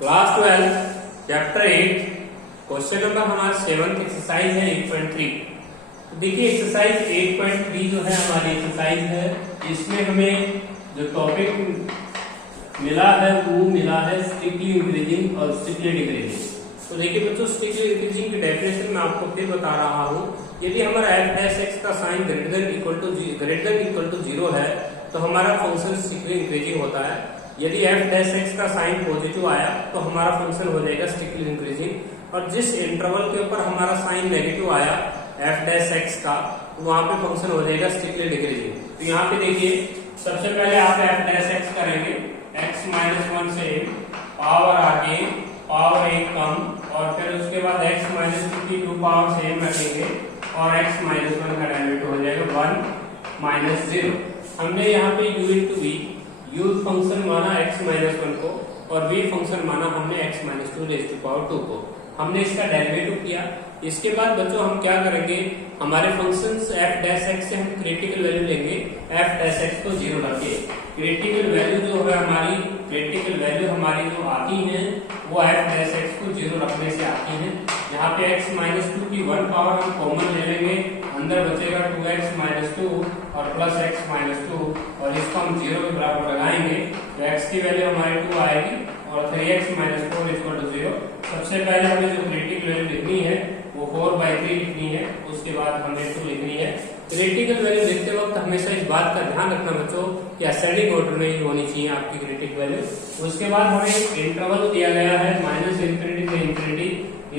Class 12 chapter 8 question number हमारा 7th exercise है 8.3। तो देखिए एक्सरसाइज 8.3 जो है हमारी एक्सरसाइज है, इसमें हमें जो टॉपिक मिला है वो मिला है स्ट्रिक्टली इंक्रीजिंग और स्ट्रिक्टली डिक्रीजिंग। तो देखिए बच्चों, स्ट्रिक्टली इंक्रीजिंग की डेफिनेशन मैं आपको फिर बता रहा हूँ। यदि हमारा f' का sign greater than equal to 0 है तो हमारा फंक्शन स्ट्रिक्टली इंक्रीजिंग होता है। यदि f' का साइन पॉजिटिव आया तो हमारा फंक्शन हो जाएगा स्ट्रिक्टली इंक्रीजिंग, और जिस इंटरवल के ऊपर हमारा साइन नेगेटिव आया f' का, वहां पे फंक्शन हो जाएगा स्ट्रिक्टली डिक्रीजिंग। तो यहाँ पे देखिए सबसे पहले आप f' करेंगे x-1 से पावर आगे पावर 1 कम, और फिर उसके बाद x-2 की 2 पावर सेम रखेंगे और x-1 का डेरिवेटिव हो जाएगा 1 - 0। हमने यहाँ पे u into v u function माना x-1 को और v फंक्शन माना हमने x-2 को। हमने इसका डेरिवेटिव किया। इसके बाद बच्चों हम क्या करेंगे, हमारे फंक्शंस f' से हम क्रिटिकल वैल्यू लेंगे, f' को 0 रखे। क्रिटिकल वैल्यू जो है हमारी जो आती है वो f' को 0 रखने से आती है। यहाँ पे x-2 की 1 पावर हम कॉमन ले लेंगे, अंदर बचेगा 2x-2 और प्लस x-2, और इसको हम 0 के बराबर लगाएंगे तो x की वैल्यू हमारी 2 आएगी और 3x-4 = 0। सबसे पहले हमें जो क्रिटिकल वैल्यू लिखनी है वो 4/3 लिखनी है, उसके बाद हमें 2 लिखनी है। क्रिटिकल वैल्यू लिखते वक्त हमेशा इस बात का ध्यान रखना बच्चों कि असेंडिंग ऑर्डर में ही होनी चाहिए आपकी क्रिटिकल वैल्यू। उसके बाद हमें इंटरवल दिया गया है -∞ से ∞।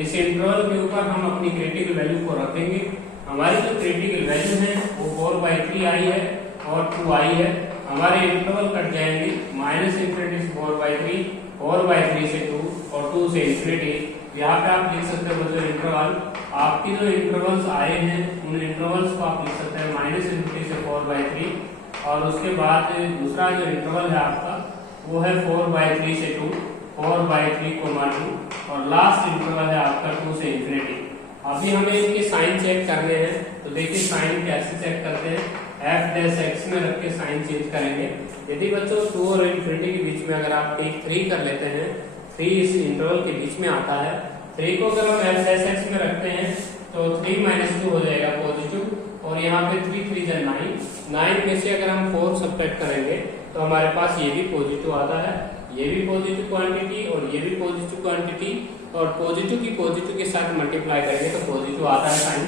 इस इंटरवल के ऊपर हम अपनी क्रिटिकल वैल्यू को रखेंगे। हमारी जो क्रिटिकल वैल्यू है वो 4/3 आई है और 2 आई है। हमारे इंटरवल कट जाएंगे -∞ से 4/3, 4/3 से 2 और 2 से ∞। यहाँ पे आप लिख सकते हो बच्चों इंटरवल, आपकी जो इंटरवल्स आए हैं उन इंटरवल्स को आप लिख सकते हैं -∞ से 4/3, और उसके बाद दूसरा जो इंटरवल है आपका वो है 4/3 से 2, 4/3, 2, और लास्ट इंटरवल है आपका 2 से ∞। अभी हमें इनके साइन चेक करने हैं। तो देखिए साइन कैसे चेक करते हैं, f' में रख के साइन चेंज करेंगे। यदि बच्चों 2 और ∞ के बीच में अगर आप एक 3 कर लेते हैं, 3 इस इंटरवल के बीच में आता है, 3 को अगर हम f' में रखते हैं तो 3 - 2 हो जाएगा पॉजिटिव, और यहाँ पे 3 3 जा 9 में से अगर हम 4 सब्ट्रैक्ट करेंगे तो हमारे पास ये भी पॉजिटिव आता है, ये भी पॉजिटिव क्वांटिटी और ये भी पॉजिटिव क्वांटिटी, और पॉजिटिव की पॉजिटिव के साथ मल्टीप्लाई करेंगे तो पॉजिटिव आता है साइन।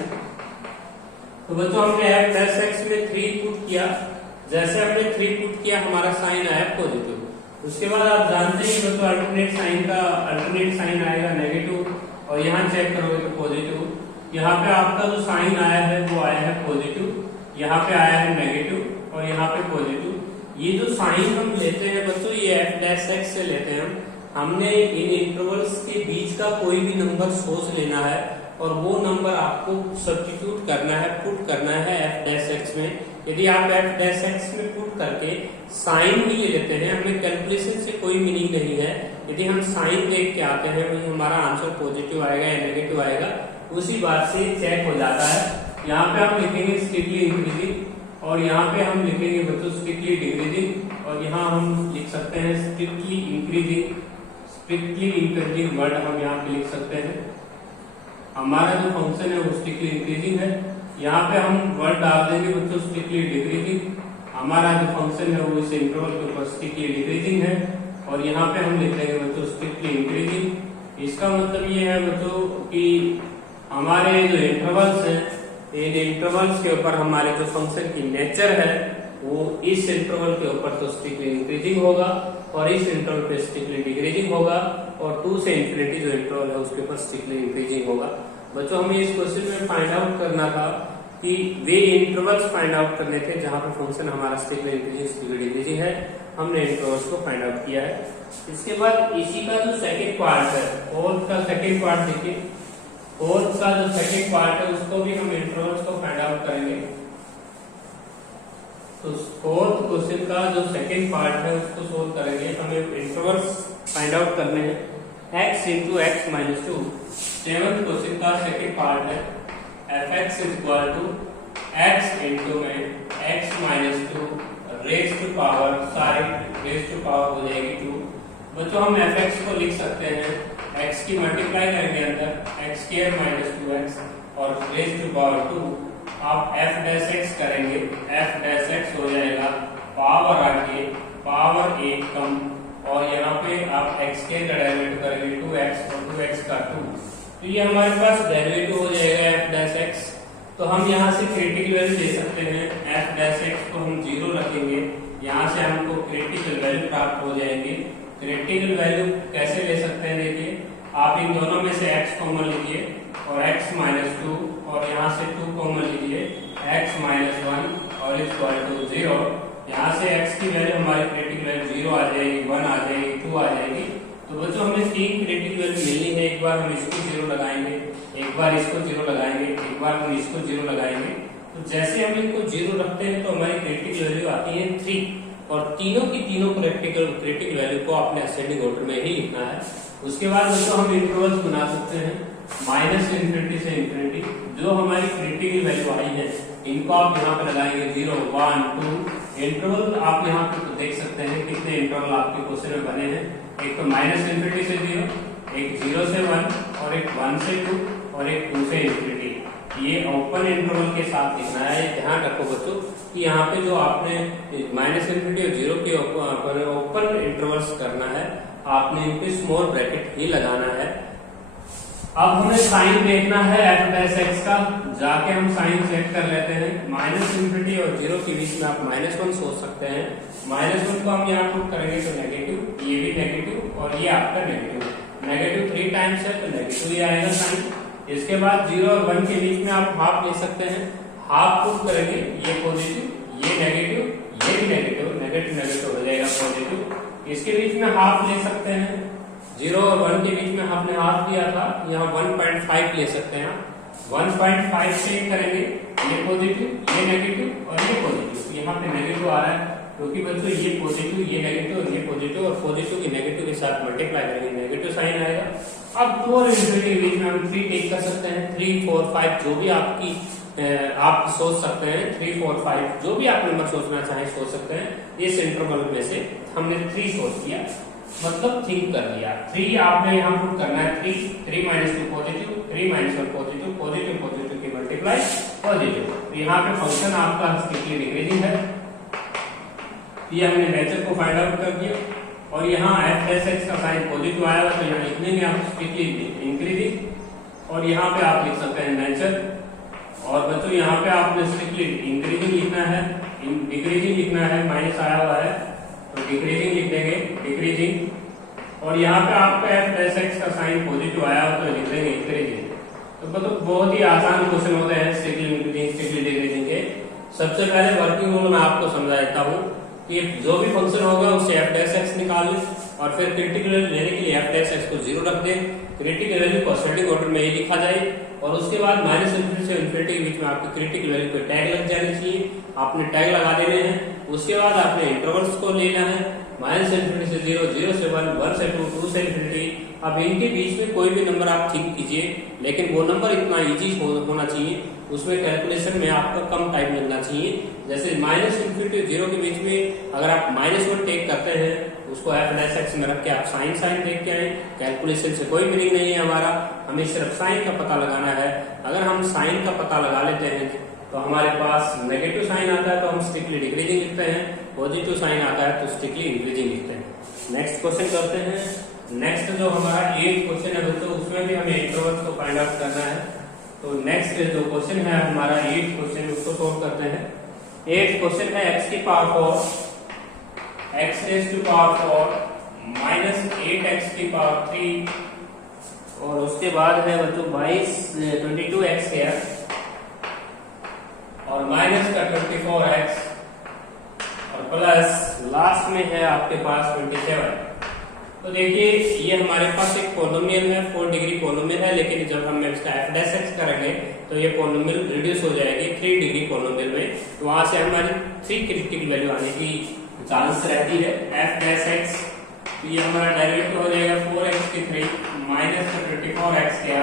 तो बच्चों हमने f' में 3 पुट किया, जैसे हमने 3 पुट किया हमारा साइन आया पॉजिटिव। उसके बाद आप जानते हैं बच्चों अल्टरनेट साइन आएगा नेगेटिव, और यहाँ चेक करोगे तो पॉजिटिव। यहाँ पे आपका जो साइन आया है वो आया है पॉजिटिव, यहाँ पे आया है नेगेटिव और यहाँ पे पॉजिटिव। ये जो साइन हम लेते हैं बच्चों ये f' से लेते हैं। हमने इन इंटरवल्स के बीच का कोई भी नंबर सोच लेना है और वो नंबर आपको सब्स्टिट्यूट करना है, पुट करना है f' में। यदि आप f' में पुट करके साइन भी ले लेते हैं, हमें कैलकुलेशन से कोई मीनिंग नहीं है। यदि हम साइन देख के आते हैं वही हमारा आंसर पॉजिटिव आएगा या नेगेटिव आएगा, उसी बात से चेक हो जाता है। यहाँ पे हम लिखेंगे स्ट्रिक्टली इंक्रीजिंग, और यहाँ पे हम लिखेंगे बच्चों स्ट्रिक्टली डिक्रीजिंग, और यहाँ हम लिख सकते हैं स्ट्रिक्टली इंक्रीजिंग वर्ड हम यहाँ पे लिख सकते हैं। हमारा जो फंक्शन है वो स्ट्रिक्टली इंक्रीजिंग है। यहाँ पे हम वर्ड डाल देंगे बच्चों स्ट्रिक्टली डिक्रीजिंग। हमारा जो फंक्शन है वो इस इंटरवल के ऊपर स्ट्रिक्टली डिक्रीजिंग है, और यहाँ पे हम लिख देंगे बच्चों स्ट्रिक्टली इंक्रीजिंग। इसका मतलब ये है बच्चों कि हमारे जो इंटरवल्स हैं, इन इंटरवल्स के ऊपर हमारे जो फंक्शन की नेचर है वो इस इंटरवल के ऊपर तो स्ट्रिक्टली इंक्रीजिंग होगा और इस इंटरवल पे स्ट्रिक्टली डिक्रीजिंग होगा, और 2 से ∞ जो इंटरवल है उसके ऊपर स्ट्रिक्टली इंक्रीजिंग होगा। बच्चों हमें इस क्वेश्चन में फाइंड आउट करना था कि वे इंटरवल्स फाइंड आउट करने थे जहां पे फंक्शन हमारा स्ट्रिक्टली इंक्रीजिंग स्ट्रिक्टली डिक्रीजिंग है। हमने इंटरवल्स को फाइंड आउट किया है। इसके बाद इसी का जो सेकेंड पार्ट है, फोर्थ का सेकेंड पार्ट देखिए, फोर्थ का जो सेकेंड पार्ट है उसको भी हम इंटरवल्स को फाइंड आउट करेंगे। तो फोर्थ क्वेश्चन का जो सेकेंड पार्ट है उसको सोल्व करेंगे। हमें इंटरवल्स फाइंड आउट करने हैं, x into x-2। Seventh question का सेकेंड पार्ट है f(x) = x into x-2 raise to power side raise to power हो जाएगी 2। बच्चों हम fx को लिख सकते हैं, x की मल्टीप्लाई करेंगे अंदर x स्क्वायर माइनस 2x और रेज टू पावर 2 आप f डैश x करेंगे, f डैश x हो जाएगा पावर आगे पावर 1 कम और यहाँ पे आप x के का डेरिवेटिव करेंगे 2x और 2x का 2, तो ये हमारे पास डेरिवेटिव हो जाएगा f डैश x। तो हम यहाँ से क्रिटिकल वैल्यू ले सकते हैं, f डैश x को हम 0 रखेंगे, यहाँ से हमको क्रिटिकल वैल्यू प्राप्त हो जाएंगे। क्रिटिकल वैल्यू कैसे ले सकते हैं, देखिए आप इन दोनों में से x कॉमन लीजिए और x माइनस 2 और यहाँ से 2 कॉमन लीजिए, x माइनस 1 और इक्वल टू 0। यहाँ से x की वैल्यू हमारी क्रिटिकल वैल्यू 0 आ जाएगी, 1 आ जाएगी, 2 आ जाएगी। तो बच्चों हमें 3 क्रिटिकल वैल्यू मिलनी है, एक बार हम इसको 0 लगाएंगे, एक बार इसको 0 लगाएंगे, एक बार हम इसको 0 लगाएंगे। तो जैसे हम इनको 0 रखते हैं तो हमारी क्रिटिकल वैल्यू आती है 3 और तीनों की तीनों क्रिटिकल वैल्यू को आपने असेंडिंग ऑर्डर में ही लिखना है। उसके बाद बच्चों हम इंटरवल्स बना सकते हैं माइनस इन्फिनिटी से इन्फिनिटी, जो हमारी क्रिटिकल वैल्यू आई है इनको आप यहाँ पे लगाएंगे 0, 1, 2। इंटरवल आप यहाँ पे देख सकते हैं कितने इंटरवल आपके क्वेश्चन में बने हैं, एक तो माइनस इन्फिनिटी से 0, एक 0 से 1 और एक 1 से 2 और एक 2 से इन्फिनिटी। ये ओपन इंटरवल के साथ लिखना है। ध्यान रखो बच्चों कि यहाँ पे जो आपने माइनस इन्फिनिटी और 0 के ओपन इंटरवल्स करना है, आपने इनके स्मॉल ब्रैकेट ही लगाना है। अब हमें साइन देखना है f डैश x का, जाके हम साइन सेट कर लेते हैं। माइनस इन्फिनिटी और 0 के बीच में आप -1 सोच सकते हैं, -1 को हम यहाँ पुट करेंगे तो नेगेटिव, ये भी नेगेटिव और ये आपका नेगेटिव, नेगेटिव 3 टाइम्स है तो नेगेटिव ही आएगा साइन। इसके बाद 0 और 1 के बीच में आप हाफ ले सकते हैं, हाफ पुट करेंगे, ये पॉजिटिव, ये नेगेटिव, ये भी नेगेटिव, नेगेटिव नेगेटिव हो जाएगा पॉजिटिव। इसके बीच में हाफ ले सकते हैं, 0 और 1 के बीच में आपने हाफ लिया था, यहाँ 1.5 ले सकते हैं, 1.5 से करेंगे, ये पॉजिटिव, ये नेगेटिव और ये पॉजिटिव। यहाँ पे नेगेटिव आ रहा है क्योंकि बच्चों ये पॉजिटिव, ये नेगेटिव और ये पॉजिटिव और पॉजिटिव की नेगेटिव के साथ मल्टीप्लाई करेंगे, नेगेटिव साइन आएगा। अब 2 और इन्फिनिटी के बीच में हम 3 टेक कर सकते हैं, 3, 4, 5 जो भी आपकी आप सोच सकते हैं, 3, 4, 5 जो भी आप नंबर सोचना चाहें सोच सकते हैं। इस इंटरवल में से हमने 3 सोच लिया, मतलब थिंक कर लिया। 3 आपने यहाँ पुट करना है, 3 minus 2 positive, 3 minus 1 positive, positive positive की मल्टीप्लाई पॉजिटिव। यहाँ पे फंक्शन आपका स्ट्रिक्टली डिक्रीजिंग है, ये हमने नेचर को फाइंड आउट कर दिया। और यहाँ f डैश x का साइन पॉजिटिव आया हुआ तो यहाँ लिख लेंगे आप स्ट्रिक्टली इंक्रीजिंग और यहाँ पे आप लिख सकते हैं नेचर। और बच्चों यहाँ पे आपने स्ट्रिक्टली इंक्रीजिंग लिखना है, डिक्रीजिंग लिखना है, माइनस आया हुआ है तो डिक्रीजिंग लिख देंगे, डिक्रीजिंग। और यहाँ पे आपका f डैश x का साइन पॉजिटिव आया हुआ तो लिख देंगे इंक्रीजिंग। तो मतलब बहुत ही आसान क्वेश्चन होते हैं स्ट्रिक्टली इंक्रीजिंग, स्ट्रिक्टली डिक्रीजिंग के। सबसे पहले वर्किंग रूल मैं आपको समझा देता हूँ कि जो भी फंक्शन होगा उससे f डैश x निकाल लें और फिर क्रिटिकल वैल्यू लेने के लिए f डैश x को 0 रख दें, क्रिटिकल वैल्यू को असेंडिंग ऑर्डर में ही लिखा जाए और उसके बाद माइनस इन्फिनिटी से इन्फिनिटी के बीच में आपकी क्रिटिकल वैल्यू पे टैग लग जाने चाहिए, आपने टैग लगा देने हैं। उसके बाद आपने इंटरवल्स को लेना है, माइनस इन्फिनिटी से 0, 0 से 1, 1 से 2, 2 से इन्फिनिटी। अब इनके बीच में कोई भी नंबर आप थिंक कीजिए, लेकिन वो नंबर इतना इजी होना चाहिए, उसमें कैलकुलेशन में आपका कम टाइम लगना चाहिए। जैसे माइनस इन्फिनिटी 0 के बीच में अगर आप -1 टेक करते हैं, उसको f डैश x में रख के आप साइन देख के आए, कैलकुलेशन से कोई मीनिंग नहीं है हमारा, हमें सिर्फ साइन का पता लगाना है। अगर हम साइन का पता लगा लेते हैं तो हमारे पास नेगेटिव साइन आता है तो हम स्ट्रिक्टली डिक्रीजिंग लिखते हैं, पॉजिटिव साइन आता है तो स्ट्रिक्टली इंक्रीजिंग लिखते हैं। नेक्स्ट क्वेश्चन करते हैं। नेक्स्ट जो हमारा 8 क्वेश्चन है बच्चों, उसमें भी हमें इंटरवल्स को फाइंड आउट करना है। तो नेक्स्ट जो क्वेश्चन है हमारा 8 क्वेश्चन, उसको सोल्व करते हैं। 8 क्वेश्चन है x की power 4, x raise to power 4 minus 8x की पावर 3 और उसके बाद है बच्चों 22x स्क्वायर और माइनस का 24x और प्लस लास्ट में है आपके पास 27। तो देखिए ये हमारे पास एक पोलिनोमियल है, 4 डिग्री पोलिनोमियल है, लेकिन जब हम इसका f डैश x करेंगे तो ये पोलिनोमियल रिड्यूस हो जाएगी 3 डिग्री पोलिनोमियल में, तो वहां से हमारी 3 क्रिटिकल वैल्यू आने की चांस रहती है f डैश x। तो ये हमारा डेरिवेटिव हो जाएगा 4x की 3 माइनस का 24x का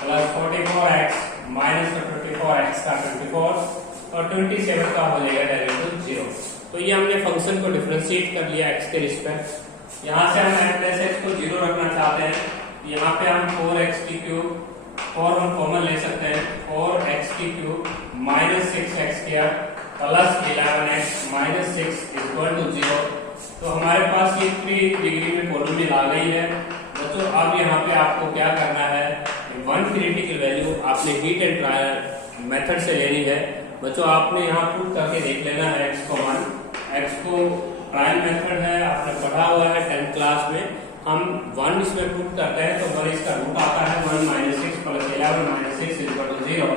प्लस 44x माइनस का 24x का 24 और 27 का हो जाएगा डेरिवेटिव 0। तो ये हमने फंक्शन को डिफरेंशिएट कर लिया x के रिस्पेक्ट। यहाँ से हम f डैश x को 0 रखना चाहते हैं, यहाँ पे हम 4x³ 4 हम कॉमन ले सकते हैं, 4x³ minus 6x² plus 11x minus 6 equal to 0। तो हमारे पास ये 3 डिग्री में पॉलिनोमियल आ गई है बच्चों। अब यहाँ पे आपको क्या करना है, वन क्रिटिकल वैल्यू आपने हीट एंड ट्रायल मेथड से लेनी है बच्चों। आपने यहाँ पुट करके देख लेना है x को 1, x को ट्रायल मेथड है, आपने पढ़ा हुआ है 10th क्लास में। हम 1 इसमें पुट करते हैं तो 1 इसका रूट आता है 1 minus 6 plus 11 minus 6 equal to 0,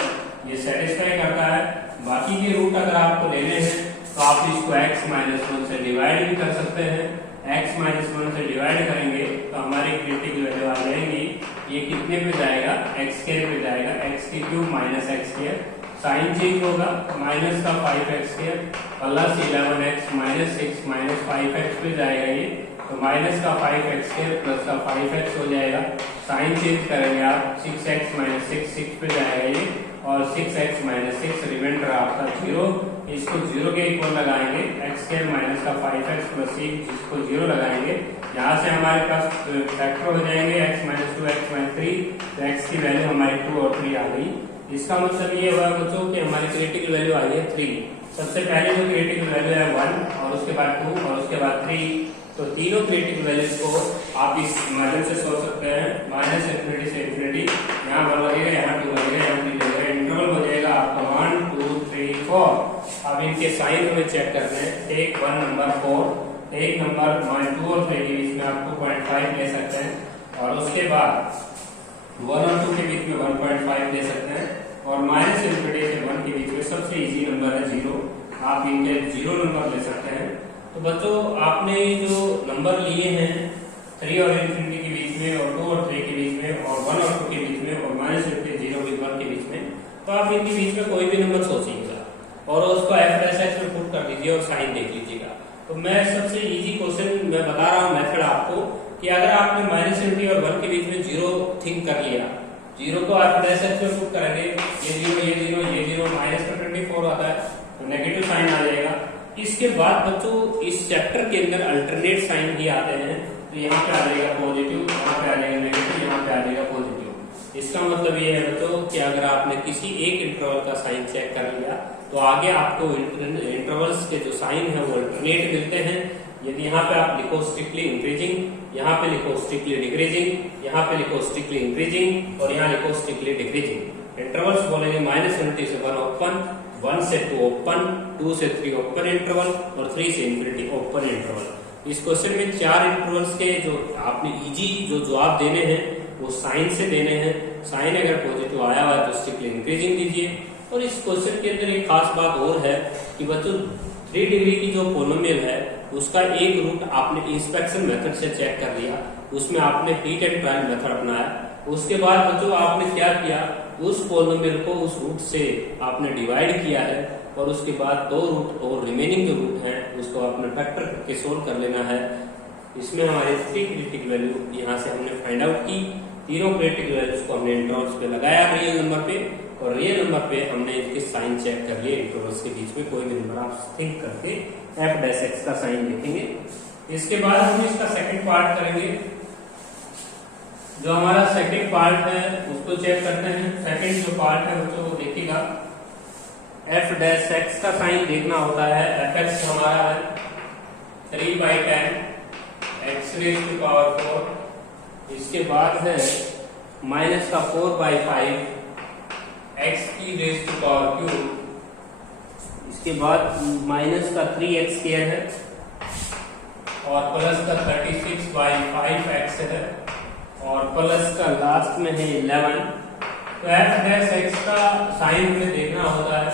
ये सेटिस्फाई करता है। बाकी के रूट अगर आपको लेने हैं तो आप इसको x माइनस 1 से डिवाइड भी कर सकते हैं। x माइनस 1 से डिवाइड करेंगे तो हमारी क्रिटिकल वैल्यू आ जाएगी, ये कितने पे जाएगा, x² पे जाएगा, x³ minus x², sign change होगा, माइनस का 5x² plus 11x minus 6 minus 5x पे जाएगा ये, तो माइनस का 5x² प्लस का 5x हो जाएगा। साइन चेंज करेंगे आप, 6x माइनस 6 पे जाएगा ये, और 6x माइनस 6 रिमाइंडर आपका 0, इसको 0 के इक्वल लगाएंगे, x² माइनस का 5x प्लस 6 इसको 0 लगाएंगे। यहाँ से हमारे पास फैक्टर हो जाएंगे x माइनस 2 x माइनस 3, तो x की वैल्यू हमारी 2 और 3 आ गई। इसका मतलब ये हुआ बच्चों कि हमारी क्रिटिकल वैल्यू आई है 3। सबसे पहले जो क्रिटिकल वैल्यू है 1 और उसके बाद 2 और उसके बाद 3, तो तीनों क्रिटिकल वैल्यूज को आप इस मेथड से सोच सकते हैं, माइनस इंफिनिटी से इंफिनिटी, यहाँ 1 लगेगा, यहाँ 2 लगेगा, यहाँ 3 लगेगा, इंटरवल हो जाएगा आपका 1 2 3 4। अब इनके साइन हमें चेक करते हैं। टेक 1 नंबर 4, टेक नंबर 2 और 3 के बीच में आप 2.5 ले सकते हैं, और उसके बाद 1 और 2 के बीच में 1.5 ले सकते हैं, और माइनस इंफिनिटी से 1 के बीच में सबसे इजी नंबर है 0, आप इनके 0 नंबर ले सकते हैं। तो बच्चों आपने जो नंबर लिए हैं 3 और इंफिनिटी के बीच में, और 2 और 3 के बीच में, और 1 और 2 के बीच में, और माइनस इंफिनिटी 0 और 1 के बीच में, तो आप इनके बीच में कोई भी नंबर सोचिएगा और उसको f डैश x में पुट कर दीजिए और साइन देख लीजिएगा। तो मैं सबसे इजी क्वेश्चन मैं बता रहा हूँ मेथड आपको, कि अगर आपने माइनस इंफिनिटी और 1 के बीच में 0 थिंक कर लिया, 0 को f डैश x में पुट करेंगे, ये 0 ये 0 ये 0, माइनस का 24 आता है तो नेगेटिव साइन आ जाएगा। इसके बाद बच्चों इस चैप्टर के अंदर अल्टरनेट साइन भी आते हैं, तो यहाँ पे आ जाएगा पॉजिटिव, यहाँ पे आ जाएगा नेगेटिव, यहाँ पे आ जाएगा पॉजिटिव। इसका मतलब ये है बच्चों कि अगर आपने किसी एक इंटरवल का साइन चेक कर लिया तो आगे आपको इंटरवल्स के जो साइन है वो अल्टरनेट मिलते हैं। यदि यहाँ पे आप लिखो स्ट्रिक्टली इंक्रीजिंग, यहाँ पे लिखो स्ट्रिक्टली डिक्रीजिंग, यहाँ पे लिखो स्ट्रिक्टली इंक्रीजिंग, और यहाँ लिखो स्ट्रिक्टली डिक्रीजिंग। इंटरवल्स बोलेंगे माइनस इंफिनिटी से 1 ओपन, 1 से 2 ओपन, 2 से 3 ओपन इंटरवल, और 3 से इंफिनिटी ओपन इंटरवल। इस क्वेश्चन में 4 इंटरवल्स के जो आपने इजी जो जवाब देने हैं वो साइन से देने हैं। साइन अगर पॉजिटिव आया हुआ है तो स्ट्रिक्टली इंक्रीजिंग दीजिए। और इस क्वेश्चन के अंदर एक खास बात और है कि बच्चों 3 डिग्री की जो पॉलिनोमियल है उसका एक रूट आपने इंस्पेक्शन मेथड से चेक कर लिया, उसमें आपने हीट एंड ट्रायल मेथड अपनाया। उसके बाद बच्चों आपने क्या किया, उस पॉलिनोमियल को उस रूट से आपने डिवाइड किया है, और उसके बाद 2 रूट और रिमेनिंग जो रूट हैं उसको आपने फैक्टर करके सोल्व कर लेना है। इसमें हमारे 3 क्रिटिकल वैल्यू यहाँ से हमने फाइंड आउट की। तीनों क्रिटिकल वैल्यूज को हमने इंटरवल्स पे लगाया रियल नंबर पे, और रियल नंबर पे हमने इसके साइन चेक कर लिए। इंटरवल्स के बीच में कोई भी नंबर आप थिंक करके f डैश x का साइन देखेंगे। इसके बाद हम इसका सेकंड पार्ट करेंगे। जो हमारा सेकंड पार्ट है उसको चेक करते हैं। सेकंड जो पार्ट है वो देखिएगा, f डैश x का साइन देखना होता है। fx हमारा है 3/10 x रेज़ टू पावर 4, इसके बाद है माइनस का 4/5 x की रेज़ टू पावर क्यूब, इसके बाद माइनस का 3x स्क्वायर है, और प्लस का 36/5x है, और प्लस का लास्ट में है 11। तो f डैश x का साइन हमें देखना होता है,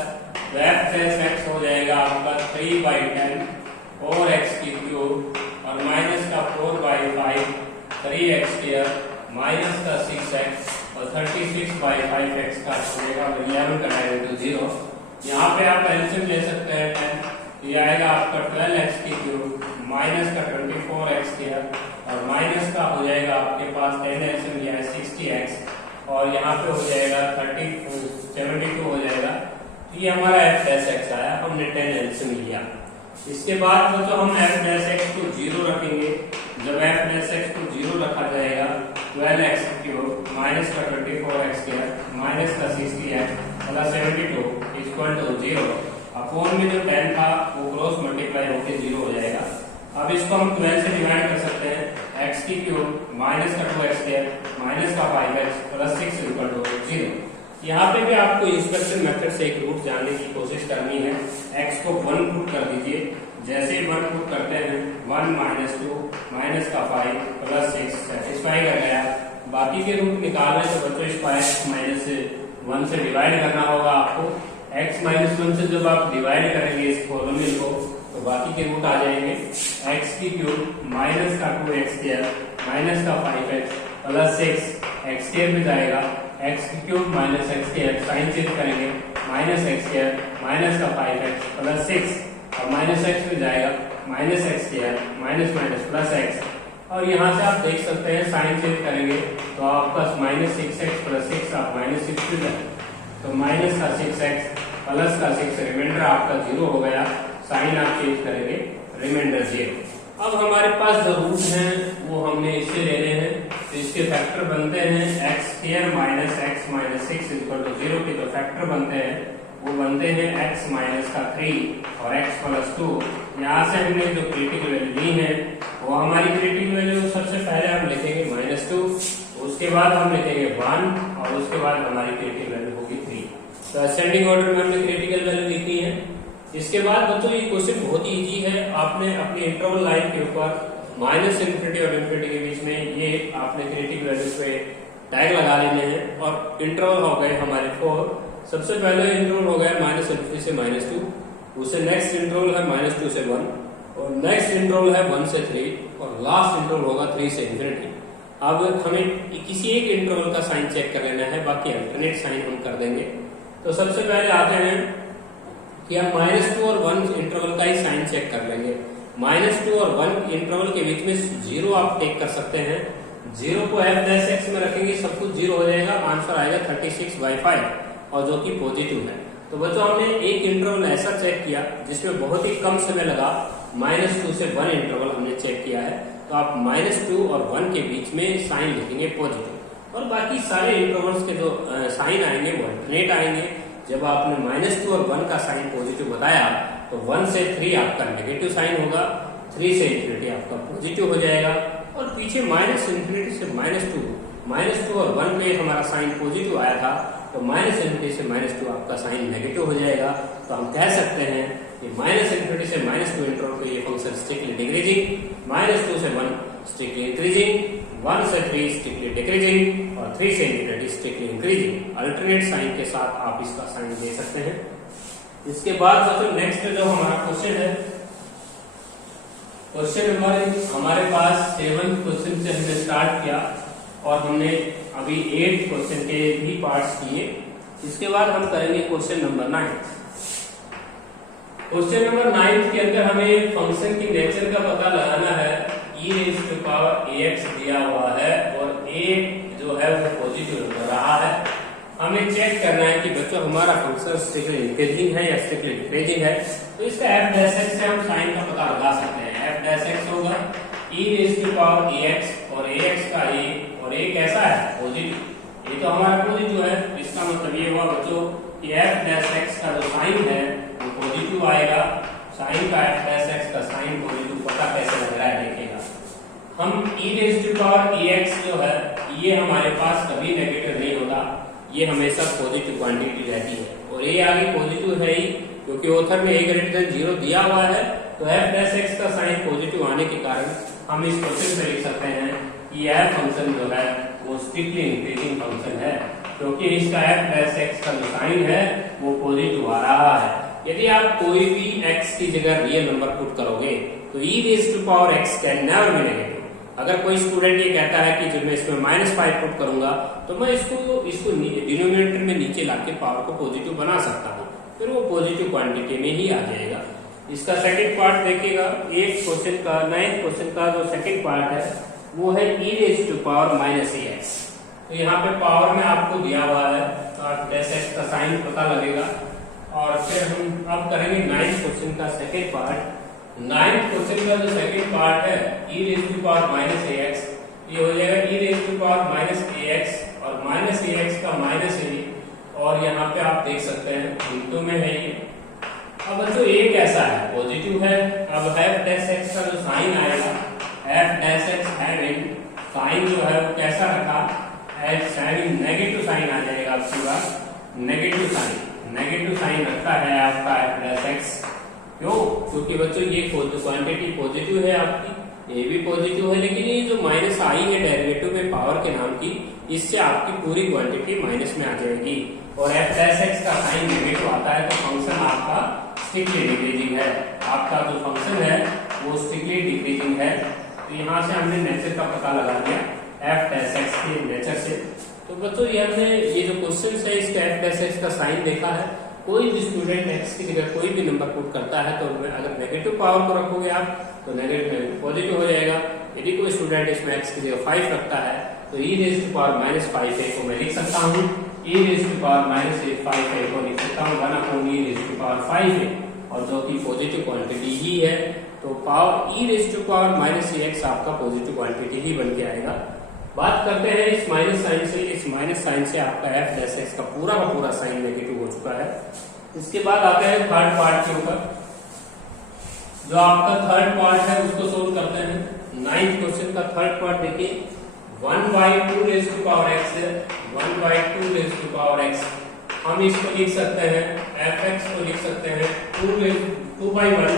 तो f डैश x हो जाएगा आपका 3/10 4x की क्यूब, और माइनस का 4/5 3x स्क्वायर, माइनस का 6x, और 36/5x का छोड़ेगा 11 का डायरेक्ट 0। यहाँ पे आप एलसीएम ले सकते हैं 10, ये आएगा आपका 12x की क्यूब, माइनस का 24x स्क्वायर, और माइनस का हो जाएगा आपके पास 10 एलसीएम लिया है 60x, और यहाँ पे हो जाएगा 72 हो जाएगा। तो ये हमारा f डैश x आया, हमने 10 एलसीएम लिया। इसके बाद तो हम f डैश x को 0 रखेंगे। जब टू 0 अपॉन में जो 10 था वो क्रॉस मल्टीप्लाई होकर 0 हो जाएगा। अब इसको हम 12 से डिवाइड कर सकते हैं, x की क्यूब माइनस का 2x² माइनस का 5x प्लस 6 इक्वल टू 0। यहाँ पे भी आपको इंस्पेक्शन मेथड से एक रूट जानने की कोशिश करनी है। x को 1 पुट कर दीजिए, जैसे 1 पुट करते हैं 1 माइनस 2 माइनस का 5 प्लस 6 सेटिस्फाई कर गया। बाकी के रूट निकालने तो बच्चों इसको x माइनस 1 से डिवाइड करना होगा आपको। x माइनस 1 से जब आप डिवाइड करेंगे इस पॉलिनोमियल को तो बाकी के रूट आ जाएंगे, x की क्यूब माइनस का 2x² माइनस का 5x प्लस 6 x² में जाएगा, x की cube minus x² sign change करेंगे माइनस x² माइनस का 5x प्लस 6 और माइनस x में जाएगा minus x² minus minus plus x। और यहाँ से आप देख सकते हैं साइन चेंज करेंगे तो आपका माइनस 6x प्लस 6 आप माइनस 6 में जाए तो माइनस का 6x प्लस का 6 रिमाइंडर आपका 0 हो गया। साइन आप चेंज करेंगे रिमाइंडर 0। अब हमारे पास जो रूट हैं वो हमने इससे लेने हैं, तो इसके फैक्टर बनते हैं x² minus x minus 6 equal to 0 के जो फैक्टर बनते हैं वो बनते हैं x माइनस का 3 और x प्लस 2। यहाँ से हमने जो क्रिटिकल वैल्यू ली है वो हमारी क्रिटिकल वैल्यू सबसे पहले हम लिखेंगे माइनस 2, उसके बाद हम लिखेंगे 1 और उसके बाद हमारी क्रिटिकल वैल्यू होगी 3। तो असेंडिंग ऑर्डर में हमने क्रिटिकल वैल्यू लिखी है। इसके बाद बच्चों ये क्वेश्चन बहुत ही इजी है। आपने अपनी इंटरवल लाइन के ऊपर माइनस इन्फिनिटी और इन्फिनिटी के बीच में ये आपने क्रिटिकल वैल्यूज पे टैग लगा लेने हैं और इंटरवल हो गए हमारे 4। सबसे पहले इंटरवल हो गया माइनस इन्फिनिटी से माइनस 2, उससे नेक्स्ट इंटरवल है माइनस 2 से 1 और नेक्स्ट इंटरवल है 1 से 3 और लास्ट इंटरवल होगा 3 से इन्फिनिटी। अब हमें किसी एक इंटरवल का साइन चेक कर लेना है, बाकी अल्टरनेट साइन हम कर देंगे। तो सबसे पहले आते हैं कि हम -2 और 1 इंटरवल का ही साइन चेक कर लेंगे। -2 और 1 इंटरवल के बीच में 0 आप टेक कर सकते हैं। 0 को f' में रखेंगे सब कुछ 0 हो जाएगा, आंसर आएगा 36/5 और जो कि पॉजिटिव है। तो बच्चों हमने एक इंटरवल ऐसा चेक किया जिसमें बहुत ही कम समय लगा, -2 से 1 इंटरवल हमने चेक किया है। तो आप -2 और 1 के बीच में साइन लिखेंगे पॉजिटिव और बाकी सारे इंटरवल्स के जो साइन आएंगे वो अल्टरनेट आएंगे। जब आपने -2 और 1 का साइन पॉजिटिव बताया तो 1 से 3 आपका नेगेटिव साइन होगा, 3 से इन्फिनिटी आपका पॉजिटिव हो जाएगा और पीछे माइनस इन्फिनिटी से -2 और 1 पे हमारा साइन पॉजिटिव आया था तो माइनस इन्फिनिटी से -2 आपका साइन नेगेटिव हो जाएगा। तो हम कह सकते हैं कि माइनस इन्फिनिटी से -2 इंटरवल पे ये फंक्शन स्ट्रिक्टली डिक्रीजिंग, -2 से 1 स्ट्रिक्टली इंक्रीजिंग, 1 से 3 स्ट्रिक्टली डिक्रीजिंग और 3 से infinity strictly increasing. Alternate sign के साथ आप इसका साइन दे सकते हैं। इसके बाद बच्चों नेक्स्ट जो हमारा क्वेश्चन है, क्वेश्चन नंबर हमारे पास 7 क्वेश्चन से हमने स्टार्ट किया और हमने अभी 8 क्वेश्चन के भी पार्ट्स किए। इसके बाद हम करेंगे क्वेश्चन नंबर 9। क्वेश्चन नंबर 9 के अंदर हमें फंक्शन की नेचर का पता लगाना है। e⁻ax दिया हुआ है और a जो है वो पॉजिटिव नंबर रहा है। हमें चेक करना है कि बच्चों हमारा फंक्शन स्ट्रिक्टली इंक्रीजिंग है या स्ट्रिक्टली डिक्रीजिंग है। तो इसका f' से हम साइन का पता लगा सकते हैं। f' होगा e⁻ax और ax का a और a कैसा है पॉजिटिव, ये तो हमारा पॉजिटिव है। इसका मतलब ये हुआ बच्चों कि f' का जो साइन है वो पॉजिटिव आएगा। साइन का f' का साइन पॉजिटिव पता कैसे लग रहा है देखिएगा। हम e⁻ax जो है ये हमारे पास कभी नेगेटिव नहीं होगा, ये हमेशा पॉजिटिव क्वांटिटी रहती है और ये आगे पॉजिटिव है ही क्योंकि ऑथर में a>0 दिया हुआ है। तो f' का साइन पॉजिटिव आने के कारण हम इस क्वेश्चन से लिख सकते हैं कि यह फंक्शन जो है वो स्ट्रिक्टली इंक्रीजिंग फंक्शन है क्योंकि इसका f' का जो साइन है वो पॉजिटिव आ रहा है। यदि आप कोई भी x की जगह रियल नंबर पुट करोगे तो e⁻x can never be negative. अगर कोई स्टूडेंट ये कहता है कि जब मैं इसमें -5 पुट करूंगा तो मैं इसको डिनोमिनेटर में नीचे लाके पावर को पॉजिटिव बना सकता हूँ, फिर वो पॉजिटिव क्वांटिटी में ही आ जाएगा। इसका सेकंड पार्ट देखिएगा, एक क्वेश्चन का 9th क्वेश्चन का जो सेकंड पार्ट है वो है e⁻−ax। तो यहाँ पे पावर में आपको दिया हुआ है तो आप x का साइन पता लगेगा। और फिर हम अब करेंगे 9th क्वेश्चन का सेकंड पार्ट। 9th क्वेश्चन का जो सेकंड पार्ट है e⁻−ax, ये हो जाएगा e⁻−ax और -ax का -a और यहाँ पे आप देख सकते हैं इंटू में है ये। अब बच्चों ये कैसा है, पॉजिटिव है। अब एफ डैश एक्स का जो साइन आएगा, F dash X having sign जो है वो कैसा रखा, एफ हैविंग नेगेटिव साइन आ जाएगा आपकी बात, नेगेटिव साइन रखा है आपका एफ डैश एक्स। क्यों? क्योंकि बच्चों ये क्वांटिटी पॉजिटिव है आपकी, ये भी पॉजिटिव है, लेकिन ये जो माइनस आई है डेरिवेटिव में पावर के नाम की, इससे आपकी पूरी क्वांटिटी माइनस में आ जाएगी। और एफ डैश एक्स का साइन नेगेटिव आता है तो फंक्शन आपका स्ट्रिक्टली डिक्रीजिंग है, आपका जो फंक्शन है वो स्ट्रिक्टली डिक्रीजिंग है। तो यहाँ से हमने नेचर का पता लगा लिया एफ डैश एक्स के नेचर से। तो बच्चों ये हमने ये जो क्वेश्चन है इसका एफ डैश एक्स का साइन देखा है। कोई भी स्टूडेंट एक्स की जगह कोई भी नंबर पुट करता है तो अगर नेगेटिव पावर को रखोगे आप तो नेगेटिव पॉजिटिव हो जाएगा। यदि कोई स्टूडेंट इसमें एक्स की जगह 5 रखता है तो e रेज़ टू पावर -5 है को मैं लिख सकता हूँ, e रेज़ टू पावर -5 है को लिख सकता हूँ 1/e रेज़ टू पावर 5 है, और जो कि पॉजिटिव क्वांटिटी ही है तो power e raise to power -ax आपका पॉजिटिव क्वांटिटी ही बन के आएगा। बात करते हैं इस माइनस साइन से। इस माइनस साइन से आपका एफ डैश एक्स का पूरा साइन नेगेटिव हो चुका है। इसके बाद आते हैं थर्ड पार्ट के ऊपर। जो आपका थर्ड पार्ट है उसको सोल्व करते हैं। 9th क्वेश्चन का थर्ड पार्ट देखिए, 1/2 रेज़ टू पावर एक्स है, 1/2 रेज़ टू पावर एक्स। हम इसको लिख सकते हैं एफ एक्स को लिख सकते हैं 2/1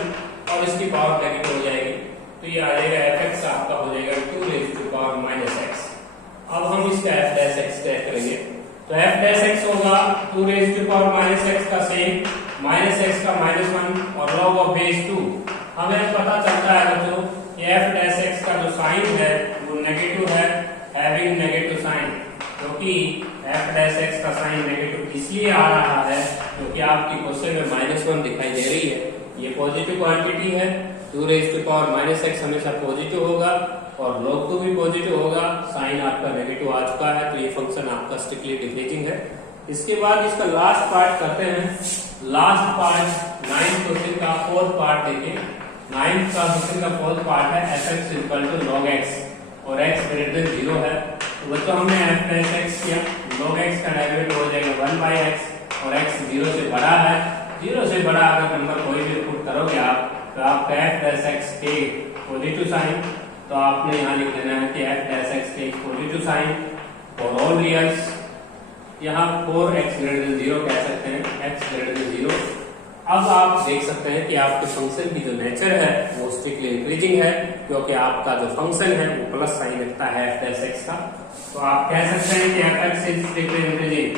और इसकी पावर नेगेटिव हो जाएगी तो ये आ जाएगा एफ एक्स आपका हो जाएगा 2 रेज़ टू पावर -x। अब हम इसका एफ डैश एक्स चेक करेंगे तो एफ डैश एक्स होगा 2 रेज़ टू पावर -x का सेम -x का -1 और log ऑफ बेस 2। हमें पता चलता है बच्चों कि एफ डैश एक्स का जो साइन है वो नेगेटिव है, हैविंग नेगेटिव साइन, क्योंकि एफ डैश एक्स का साइन नेगेटिव इसलिए आ रहा है क्योंकि आपकी क्वेश्चन में -1 दिखाई दे रही है। ये पॉजिटिव क्वांटिटी है, 2 रेज़ टू पावर -x हमेशा पॉजिटिव होगा और log 2 भी पॉजिटिव होगा, साइन आपका नेगेटिव आ चुका है तो ये फंक्शन आपका स्ट्रिक्टली डिक्रीजिंग है। इसके बाद इसका लास्ट पार्ट करते हैं। लास्ट पार्ट 9th क्वेश्चन का फोर्थ पार्ट देखिए। 9th का क्वेश्चन का फोर्थ पार्ट है F X equal to log x और x ग्रेटर देन 0 है। तो बच्चों हमने एफ डैश एक्स किया, log x का डेरिवेटिव हो जाएगा 1/x और x 0 से बड़ा है। 0 से बड़ा अगर नंबर कोई भी पुट करोगे आप तो आपका एफ डैश एक्स के पॉजिटिव साइन, तो आपने यहाँ लिख देना है कि एफ डैश एक्स के पॉजिटिव साइन फॉर ऑल रियल्स। यहाँ फॉर x ग्रेटर देन 0 कह सकते हैं, x ग्रेटर देन 0। अब आप देख सकते हैं कि आपके फंक्शन की जो नेचर है वो स्ट्रिक्टली इंक्रीजिंग है, क्योंकि आपका जो फंक्शन है वो प्लस साइन रखता है एफ डैश एक्स का। तो आप कह सकते हैं कि F x is strictly increasing,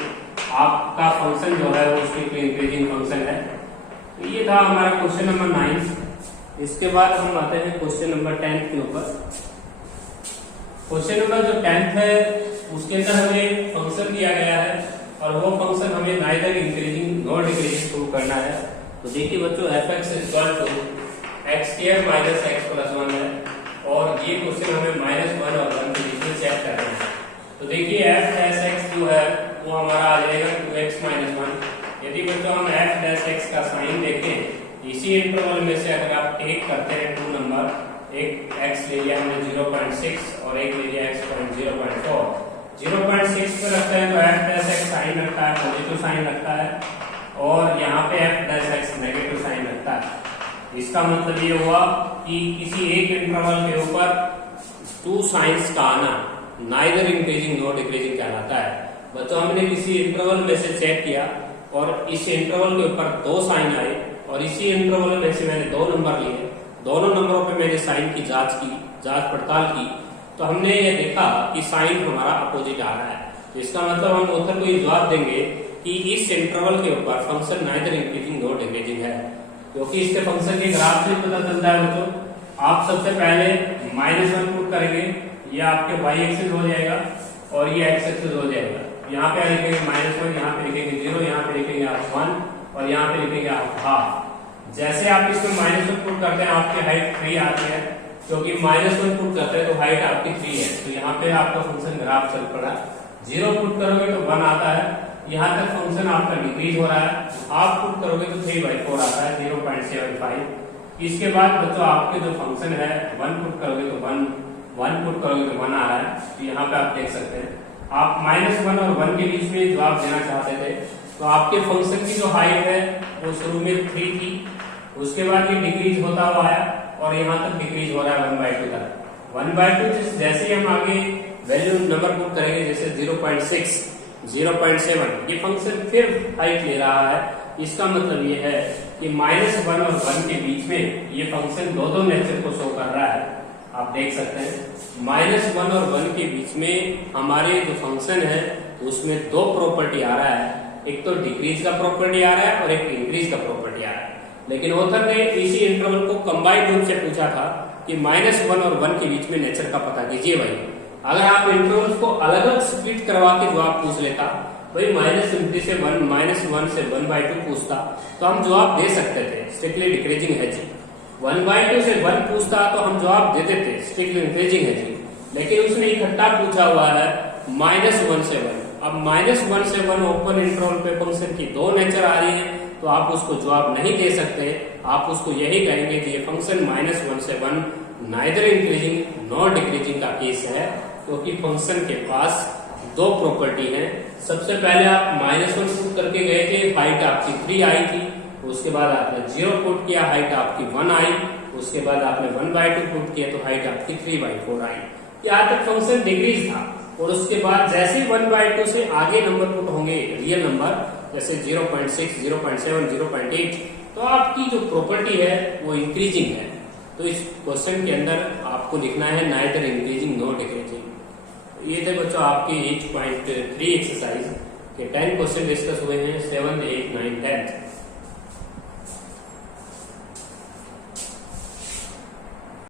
आपका फंक्शन जो है वो स्ट्रिक्टली इंक्रीजिंग फंक्शन है। तो ये था हमारा क्वेश्चन नंबर 9। इसके बाद हम आते हैं क्वेश्चन नंबर 10 के ऊपर। क्वेश्चन नंबर जो 10 है उसके अंदर हमें फंक्शन दिया गया है और वो फंक्शन हमें neither increasing not decreasing prove करना है। तो देखिए बच्चों F X equal to X square minus X plus 1 है और ये क्वेश्चन हमें -1 और 1 के बीच में चेक करना है। तो देखिए एफ डैश एक्स जो है वो हमारा आ जाएगा 2x - 1। यदि बच्चों हम एफ डैश एक्स का साइन देखें इसी इंटरवल में से अगर आप टेक करते हैं 2 नंबर, एक x ले लिया हमने 0.6 और एक ले लिया x 0.4, 0.6 पे रखते हैं तो एफ डैश एक्स साइन रखता है, पॉजिटिव साइन रखता है, और यहाँ पे F dash X negative sign रखता है। इसका मतलब ये हुआ कि किसी एक इंटरवल के ऊपर 2 साइंस का आना नाइदर इंक्रीजिंग नॉट डिक्रीजिंग कहलाता है। बच्चों हमने किसी इंटरवल में से चेक किया और इस इंटरवल के ऊपर 2 साइन आए और इसी इंटरवल में से मैंने 2 नंबर लिए, दोनों नंबरों पे मैंने साइन की जांच पड़ताल की, तो हमने ये देखा कि साइन हमारा अपोजिट आ रहा है। इसका मतलब हम ऑथर को ये जवाब देंगे कि इस इंटरवल के ऊपर function neither increasing not decreasing है, क्योंकि इसके फंक्शन के ग्राफ से पता चलता है। बच्चों आप सबसे पहले -1 पुट करेंगे, ये आपके y एक्सिस हो जाएगा और ये x एक्सिस हो जाएगा। यहाँ पे लिखेंगे -1, यहाँ पे लिखेंगे 0, यहाँ पे लिखेंगे आप 1 और यहाँ पे लिखेंगे आप हाफ। जैसे आप इसमें -1 पुट करते हैं आपकी हाइट 3 आती है, क्योंकि -1 पुट करते हैं तो हाइट आपकी 3 है, तो यहाँ पे आपका फंक्शन ग्राफ चल पड़ा। 0 पुट करोगे तो 1 आता है, यहाँ तक फंक्शन आपका डिक्रीज हो रहा है। आप पुट करोगे तो 3/4 आता है, 0.75। इसके बाद बच्चों आपके जो फंक्शन है 1 पुट करोगे तो 1 पुट करोगे तो 1 आ रहा है। तो यहाँ पे आप देख सकते हैं आप -1 और 1 के बीच में जवाब देना चाहते थे, तो आपके फंक्शन की जो हाइट है वो शुरू में 3 थी, उसके बाद ये डिक्रीज होता हुआ आया और यहाँ तक डिक्रीज हो रहा है 1/2 तक। 1/2 जैसे ही हम आगे वैल्यू नंबर पुट करेंगे, जैसे 0.6, 0.7, ये फंक्शन फिर हाइट ले रहा है। इसका मतलब ये है कि -1 और 1 के बीच में ये फंक्शन दो नेचर को शो कर रहा है। आप देख सकते हैं -1 और 1 के बीच में हमारे जो फंक्शन है उसमें दो प्रॉपर्टी आ रहा है, एक तो डिक्रीज का प्रॉपर्टी आ रहा है और एक इंक्रीज का प्रॉपर्टी आ रहा है। लेकिन ऑथर ने इसी इंटरवल को कंबाइंड रूप से पूछा था कि -1 और 1 के बीच में नेचर का पता कीजिए भाई। अगर आप इंटरवल्स को अलग अलग स्प्लिट करवा के जवाब पूछ लेता, भाई -1 से 1/2 पूछता, तो हम जवाब दे सकते थे, स्ट्रिक्टली डिक्रीजिंग हैचिंग। 1/2 से 1 पूछता तो हम जवाब देते थे, स्ट्रिक्टली इंक्रीजिंग हैचिंग। लेकिन उसने इकट्ठा पूछा हुआ है -1 से 1। अब -1 से 1 ओपन इंटरवल पे फंक्शन की दो नेचर आ रही है, तो आप उसको जवाब नहीं दे सकते। आप उसको यही कहेंगे कि ये फंक्शन -1 से 1 नाइदर इंक्रीजिंग नॉर डिक्रीजिंग का केस है, क्योंकि फंक्शन के पास दो प्रॉपर्टी है। सबसे पहले आप -1 पुट करके गए थे, हाइट आपकी 3 आई थी, उसके बाद आपने 0 पुट किया, हाइट आपकी 1 आई, उसके बाद आपने 1/2 पुट किया तो हाइट आपकी 3/4 आई। यहाँ तक फंक्शन डिक्रीज था, और उसके बाद जैसे 1/2 से आगे नंबर पुट होंगे रियल नंबर, जैसे 0.6, 0.7, 0.8, तो आपकी जो प्रॉपर्टी है वो इंक्रीजिंग है। तो इस क्वेश्चन के अंदर आपको लिखना है नाइदर इंक्रीजिंग नॉर डिक्रीजिंग। ये थे बच्चों आपके 8.3 एक्सरसाइज के 10 क्वेश्चन डिस्कस हुए हैं 7th, 8th, 9th, 10th।